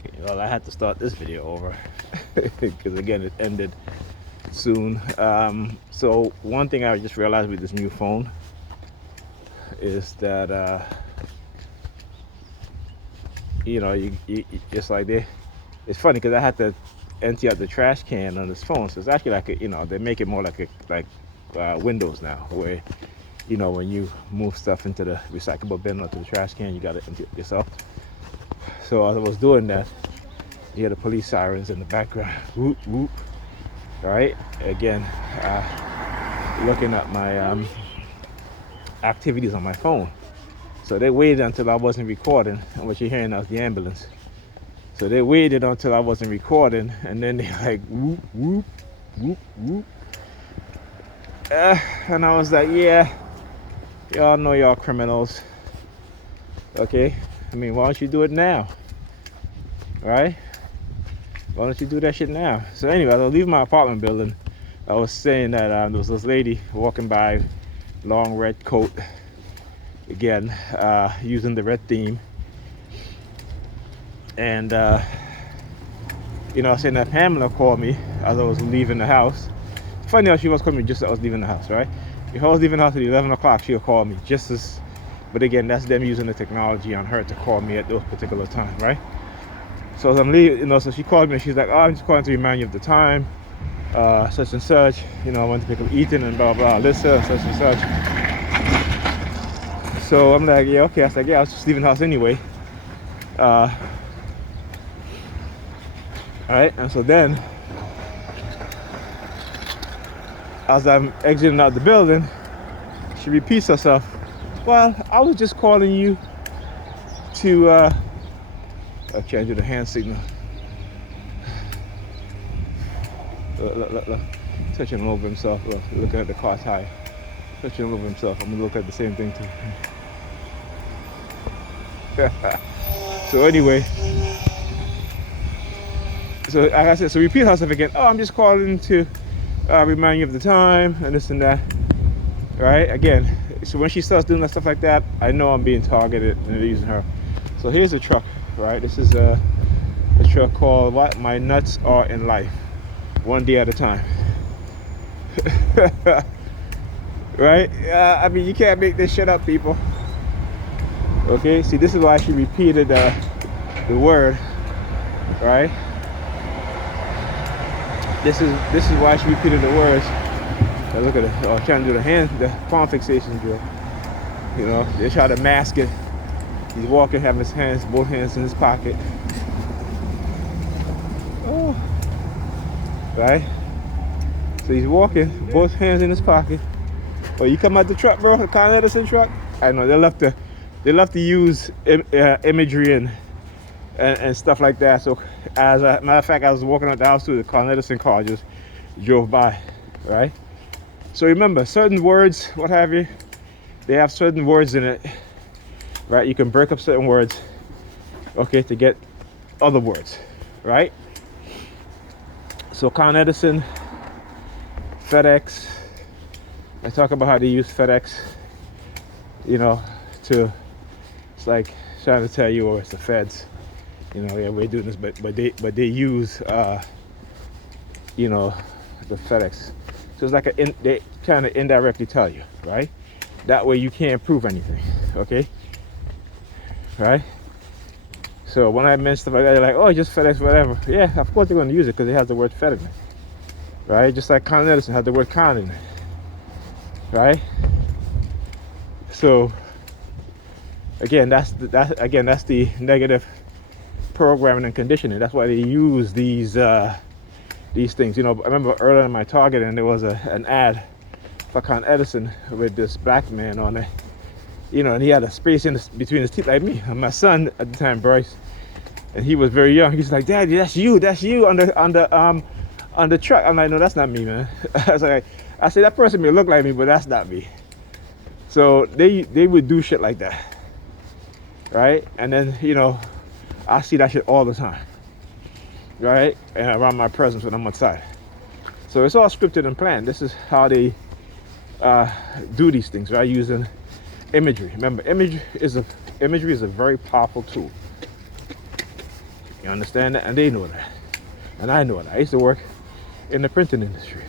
Okay, well, I had to start this video over because again, it ended soon. So one thing I just realized with this new phone is that you just like it's funny because I had to empty out the trash can on this phone, so it's actually like they make it more like Windows now, where when you move stuff into the recyclable bin or to the trash can, you got to empty it yourself. So as I was doing that, you hear the police sirens in the background, whoop whoop. All right, again, looking at my activities on my phone. So they waited until I wasn't recording, and what you're hearing now is the ambulance. So they waited until I wasn't recording, and then they like whoop whoop whoop whoop. And I was like, yeah, y'all know y'all criminals. Okay, I mean, why don't you do it now? All right, why don't you do that shit now? So anyway, as I was leaving my apartment building, I was saying that there was this lady walking by, long red coat, again, using the red theme. And saying that Pamela called me as I was leaving the house. Funny how she was calling me just as I was leaving the house, right? If I was leaving the house at 11 o'clock, she'll call me just as, but again, that's them using the technology on her to call me at those particular times, right? So as I'm leaving, so she called me and she's like, oh, I'm just calling to remind you of the time, such and such, I went to pick up Ethan and blah, blah, Alyssa, such and such. So I'm like, yeah, okay. I was like, yeah, I was just leaving the house anyway. All right, and so then, as I'm exiting out the building, she repeats herself. Well, I was just calling you to, I can't do the hand signal. Look. Touching over himself. Look, looking at the car tire. Touching over himself. I'm gonna look at the same thing too. So anyway. So like I said, so repeat herself again. Oh, I'm just calling to remind you of the time and this and that. Right? Again, so when she starts doing that stuff like that, I know I'm being targeted and they're using her. So here's a truck, right? This is a truck called what? My Nuts Are in Life. One day at a time. Right? I mean, you can't make this shit up, people. Okay? See, this is why she repeated the word, right? This is why she repeated the words. Now look at it. Oh, trying to do the palm fixation drill. They try to mask it. He's walking, having his both hands in his pocket. Oh, right. So he's walking, both hands in his pocket. Oh, you come out the truck, bro? The Con Edison truck. I know they love to use imagery and stuff like that. So as a matter of fact, I was walking out the house too, the Con Edison car just drove by, right? So remember, certain words, what have you, they have certain words in it, right? You can break up certain words, okay, to get other words, right? So Con Edison, FedEx, I talk about how they use FedEx, it's like trying to tell you, or it's the feds. Yeah, we're doing this, but they use, the FedEx. So it's like they kind of indirectly tell you, right? That way you can't prove anything, okay? Right? So when I mention stuff like that, they're like, oh, just FedEx, whatever. Yeah, of course they're going to use it because it has the word Fed in it, right? Just like Con Edison has the word con in it, right? So again, that's the negative programming and conditioning. That's why they use these things. I remember earlier in my target, and there was an ad for Con Edison with this black man on it, and he had a space between his teeth like me. And my son at the time, Bryce, and he was very young. He's like, "Daddy, that's you on the truck." I'm like, "No, that's not me, man." I said, "That person may look like me, but that's not me." So they would do shit like that, right? And then I see that shit all the time, right? And around my presence when I'm outside. So it's all scripted and planned. This is how they do these things, right? Using imagery. Remember, imagery is a very powerful tool. You understand that? And they know that. And I know that. I used to work in the printing industry.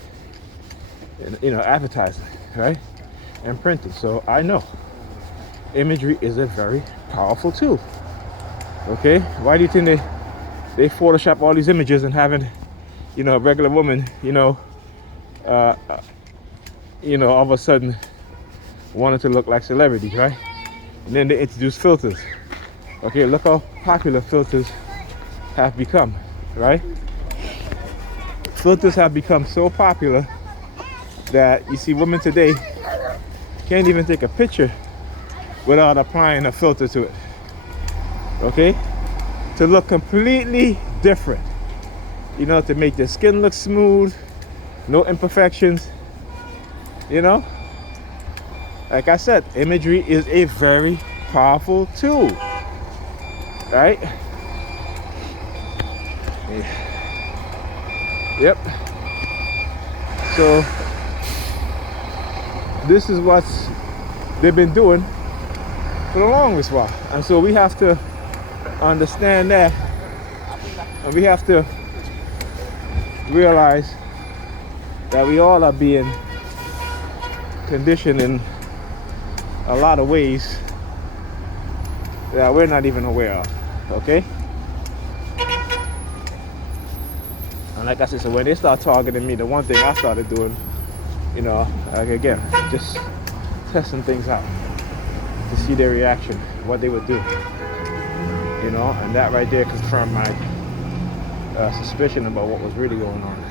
Advertising, right? And printing. So I know imagery is a very powerful tool. Okay? Why do you think they Photoshop all these images and having, a regular woman, all of a sudden wanted to look like celebrities, right? And then they introduce filters. Okay, look how popular filters have become, right? Filters have become so popular that you see women today can't even take a picture without applying a filter to it. Okay? To look completely different. To make the skin look smooth, no imperfections. Like I said, imagery is a very powerful tool. Right? Yep. So this is what they've been doing for the longest while. And so we have to understand that, and we have to realize that we all are being conditioned in a lot of ways that we're not even aware of. Okay? And like I said, so when they start targeting me, the one thing I started doing, again, just testing things out to see their reaction, what they would do. And that right there confirmed my suspicion about what was really going on.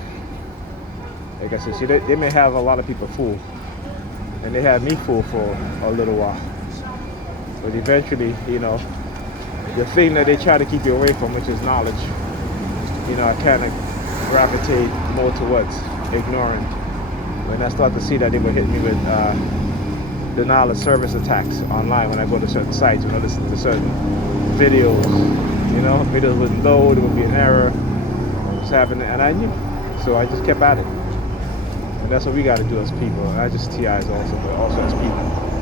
Like I said, see, they may have a lot of people fooled, and they had me fooled for a little while. But eventually, the thing that they try to keep you away from, which is knowledge, I kind of gravitate more towards ignoring. When I start to see that they were hitting me with denial of service attacks online when I go to certain sites, listen to certain videos, videos wouldn't load, it would be an error, it was happening, and I knew. So I just kept at it. And that's what we got to do as people. And I just TIs also, but also as people.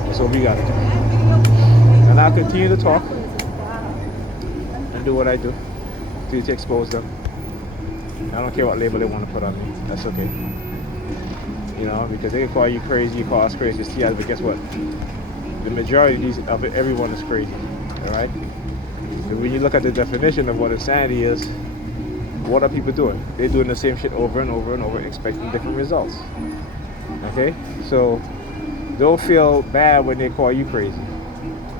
That's what we got to do. And I'll continue to talk and do what I do to expose them. I don't care what label they want to put on me. That's okay. Because they can call you crazy, you call us crazy, it's TIs, but guess what? The majority of everyone is crazy. Alright? And when you look at the definition of what insanity is, what are people doing? They're doing the same shit over and over and over, expecting different results. Okay? So don't feel bad when they call you crazy,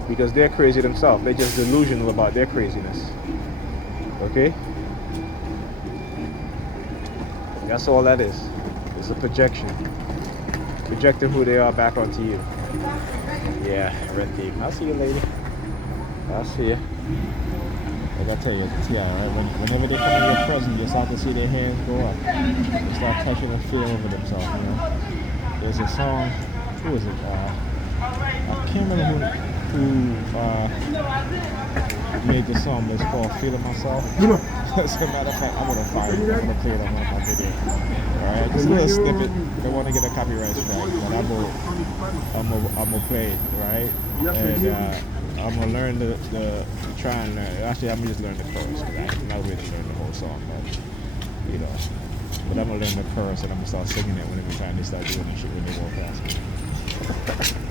because they're crazy themselves. They're just delusional about their craziness. Okay? That's all that is. It's a projection. Projecting who they are back onto you. Yeah, red team. I'll see you later. I'll see you. Like I tell you, TI, right? Whenever they come in your presence, you start to see their hands go up. They start touching and feel over themselves, There's a song, who is it? I can't remember who made the song, but it's called Feeling Myself. As a matter of fact, I'm going to fire it. I'm going to play it on one of my videos. Alright, just a little snippet. I don't want to get a copyright strike, but I'm going to play it, right? And I'm going to learn to try and learn. Actually, I'm going to just learn the chorus, because I'm not really learn the whole song, but, But I'm going to learn the chorus, and I'm going to start singing it whenever time they start doing this shit when they walk past me.